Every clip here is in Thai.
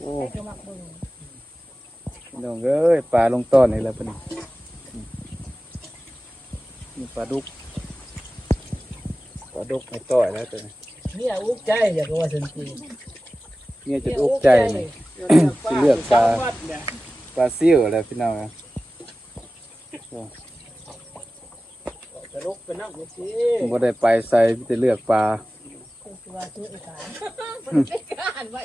โอ้น้องเอ้ยปลาลงต้อนนี่แหละปะนี่มีปลาดุกให้ต่อยแล้วตัวนี้ เนี่ยอุกใจอยากว่าสันติ เนี่ยจะอุกใจนี่ สิเลือกปลาซิ่วอะไรพี่น้องนะ จะลุกเป็นน้ำมือสิ ผมบ่ได้ไปใส่จะเลือกปลา ว่าซื้ออีกการ มันไม่กล้าไว้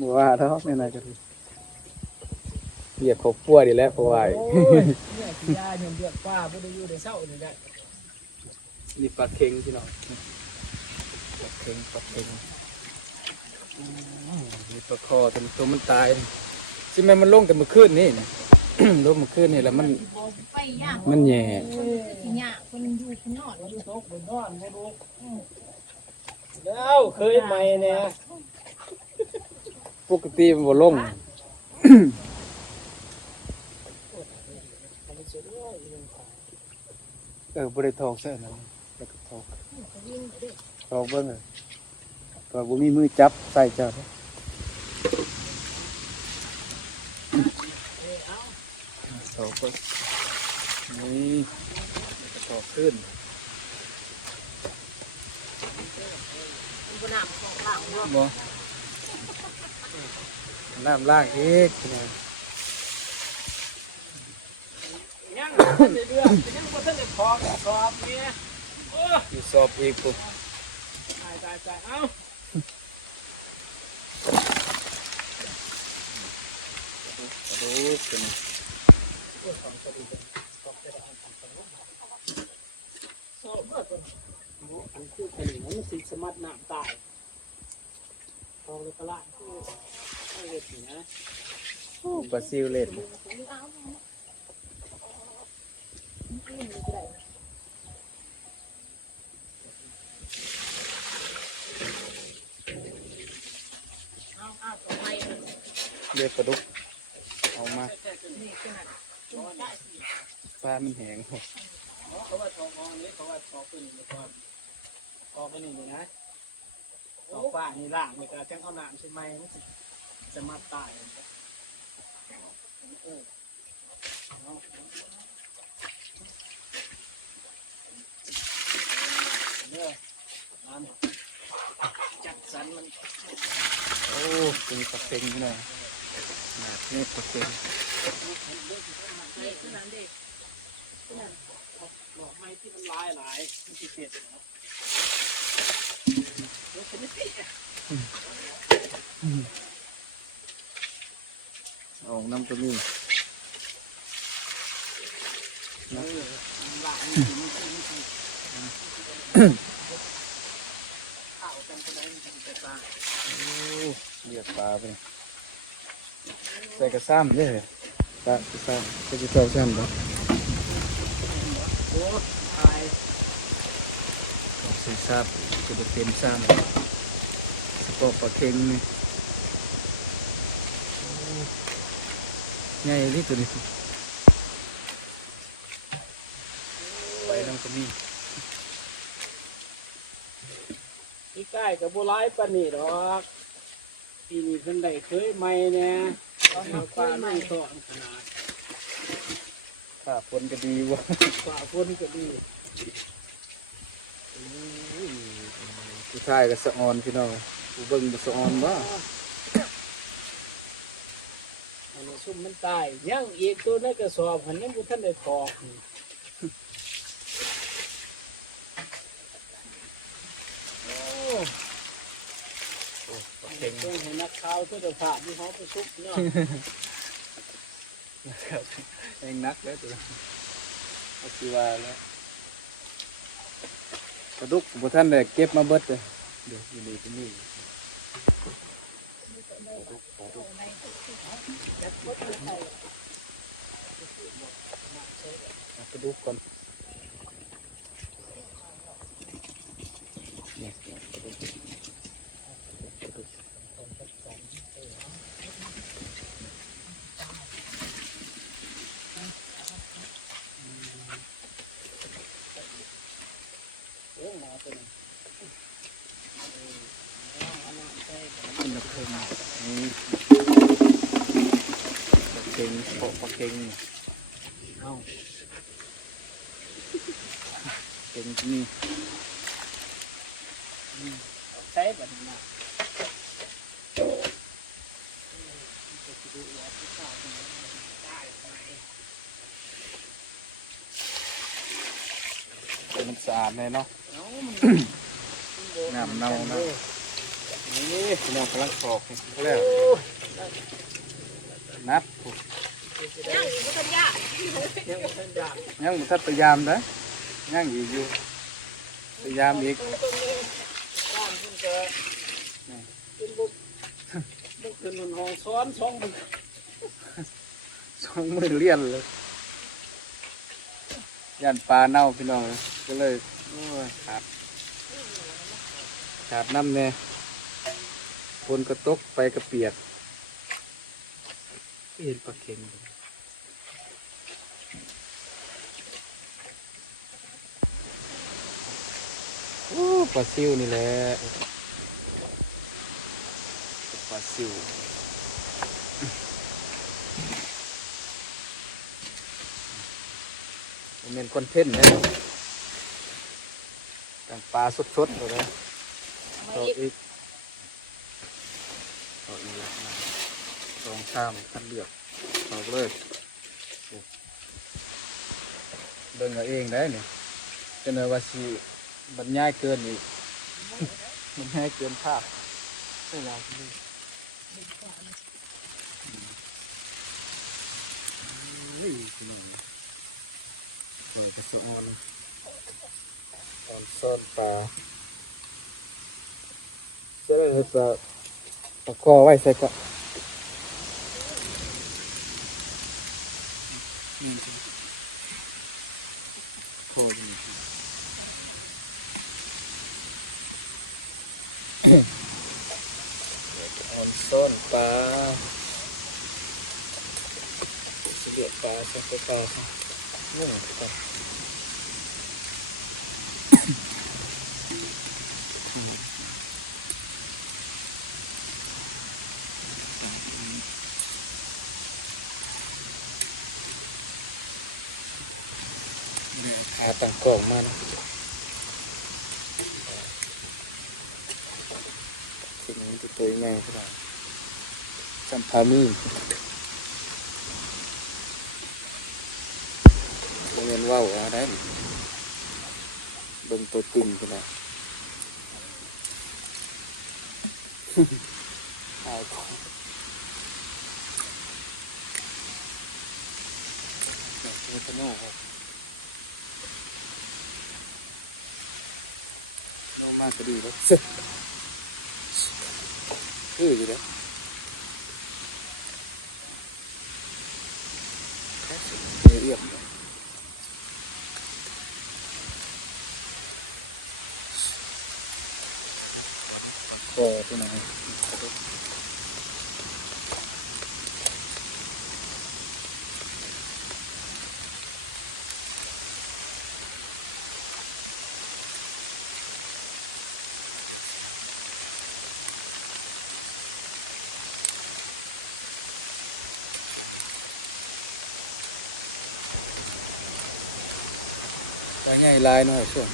บัวเท่านี่นะก็เรียกเขาปัวดีแล้วเพราะว่า โอ้ยเนี่ยขี้ยาเนี่ยเดือดป้าบ่ได้อยู่ได้เศร้านี่ได้ นี่ปลาเค็งพี่น้องปลาเค็งนี่ปลาคอตัวมันตายใช่ไหมมันลงแต่เมื่อคืนนี่ ลงเมื่อคืนนี่แล้วมัน ไปยาก มันแย่ สิยากคนอยู่ข้างนอก มันอยู่ตกบนนอนบ่ลุกแล้วเคยใหม่เนี่ย ปกติมันบ่ลงบ่ได้ทอกใส่นะแล้วก็ทอกเบิ่งเลยก็บ่มีมือจับใส่เจ้าทอกเบิ่งนี่ทอกขึ้น บนน้ำของหลังเนาะ บ่น้ำล่างอีก ยังบ่ได้เดือดยังบ่ทันได้พอสอบเนี่ยโอ้ อยู่สอบอีกปุ๊บ ตายเอ้า ดูเป็น สอบบ่ตัวมันคือเป็นมันสิสมัดน้ำตายพอเลยปลาไม่เฮ็ดนี่นะ ปลาซิวเล็ด เอาต่อไป เล็ดปลาดุกเอามา นี่ขนาด ปลามันแห้ง เขาว่าทองอนี้เขาว่าทองขึ้นนี่ก่อนทองไปนี่นะทองฟ้านี่ล่างนี่ก็จังเอาน้ำใช่ไหมมันสิสมัดตายเนี่ยจัดสรรมัน โอ้เป็นปลาเค็งนี่นะนี่ปลาเค็ง นี่ขนาดเด็ก ดอกไม้ที่มันลายหลายมันสิเผ็ดเนาะแล้วเป็นสิ เอาน้ำตัวนี้ ลายมันข้าวจังคนใดมันจะตาย เรียกปลาไปใส่กระซ้ำเนี่ยปลากระซ้ำจะเจ้าซ้ำบ่ โอ้ตาย ใส่ซ้ำจะได้เต็มซ้ำสปอปลาเค็งนี่ใหญ่ที่ตัวนี้ไปน้ำก็มี พี่ใกล้กับโบราณปานนี่ดอกปีนี้เพิ่นได้เคยใหม่แน่ตอนมาฟ้านุ่งตอนขนาด ข้าฝนก็ดีวะ ฟ้าฝนก็ดี ผู้ชายก็สะออนพี่น้องผู้เบิ่งก็สะออนว่า อันนี้ซุ่มมันตายยังอีกตัวนั้นกระสอบหันยังบ่ทันได้ถอกโอ้ เก่ง ต้องให้นักข่าวเพื่อจะผ่านที่เขาไปซุกเนาะ นะครับเองนักแล้วตัวเอาสิว่าแล้วกระดุกบุท่านได้เก็บมาเบิดเลยเดี๋ยวอยู่นี่ก็มีเอากระดุกก่อนเนี่ยกระดุก โอ้หมาตัวนี้เอาน้ำใส่ เป็นตะเค็งนี่ตะเค็งโปะตะเค็งเอ้าเค็งนี่ใช้แบบนี้นะมันสะอาดเลยเนาะน้ำเน่านะนี่พี่น้องกำลังปอกเขาเรียกนับ ย่างอยู่บนยา ยังไม่ทันอยาก ยังบ่ทันพยายามนะยังอีกอยู่พยายามอีก ก้อนขึ้นจะเป็นบุกบุกขึ้นบนห้องซ้อนสองบุก สองมือเลี้ยนเลยย่านปลาเน่าพี่น้องก็เลยโอ้ยขาดน้ำเนี่ยคนก็ตกไปก็เปียกเห็นปลาเค็งโอ้ปลาซิวนี่แหละปลาซิวมันเป็นคอนเทนต์เนี่ยต่างปลาสดๆเลยนะต่ออีกต่ออีกแล้วนะลองข้ามคันเลือกเอาเลยเดินเอาเองได้เนี่ยจะเนอว่าสิบรรยายเกินอีก บรรยายเกินภาพใช่แล้วนี่นี่พี่น้องปล่อยกระสอนตอนซ่อนปลาจะได้จะตะกอไว้ใส่ก็โคตรออนซ่อนปลาเสียปลาใส่ปลานึ่งกันขาต่างกล่องมานะทีนี้ตัวง่ายครับจำพามือโรงเรียนว่าวอะไรเบิ่งตัวจริงกันนะเอาของตัวตโน่ครับเรามากก็ดีแล้วสึกคืออยู่แล้วเรียบคอตัวไหนปลาใหญ่ลายหน่อยส่วน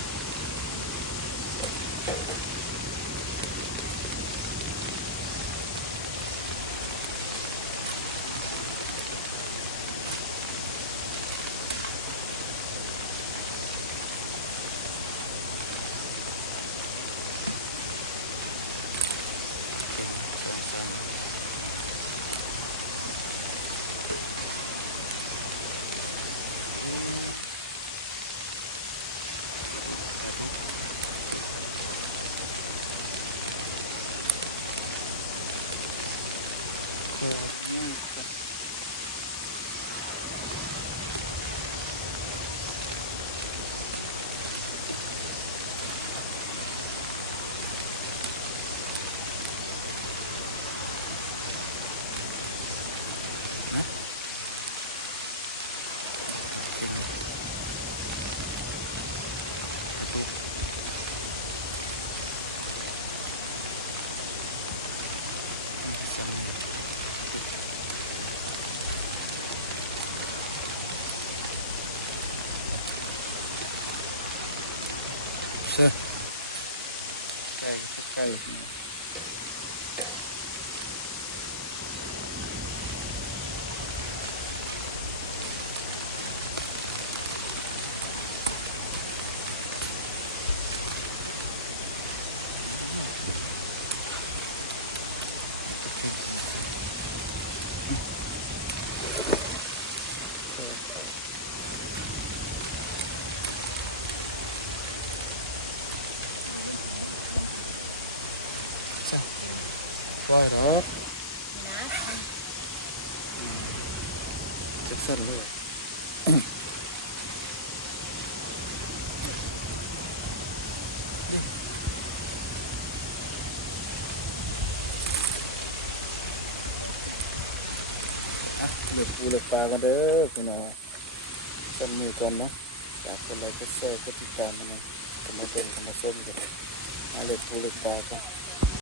ด้อไก่ไก่ปล่อยหรอ นะ เจ็บเส้นเลยเดือดปูเดือดปลากันเด้อพี่น้องส้มมือก่อนเนาะจากคนไรก็แซ่ก็ติดตามมันนะก็มาเป็นก็มาส้มกันมาเลือดปูเลือดปลากัน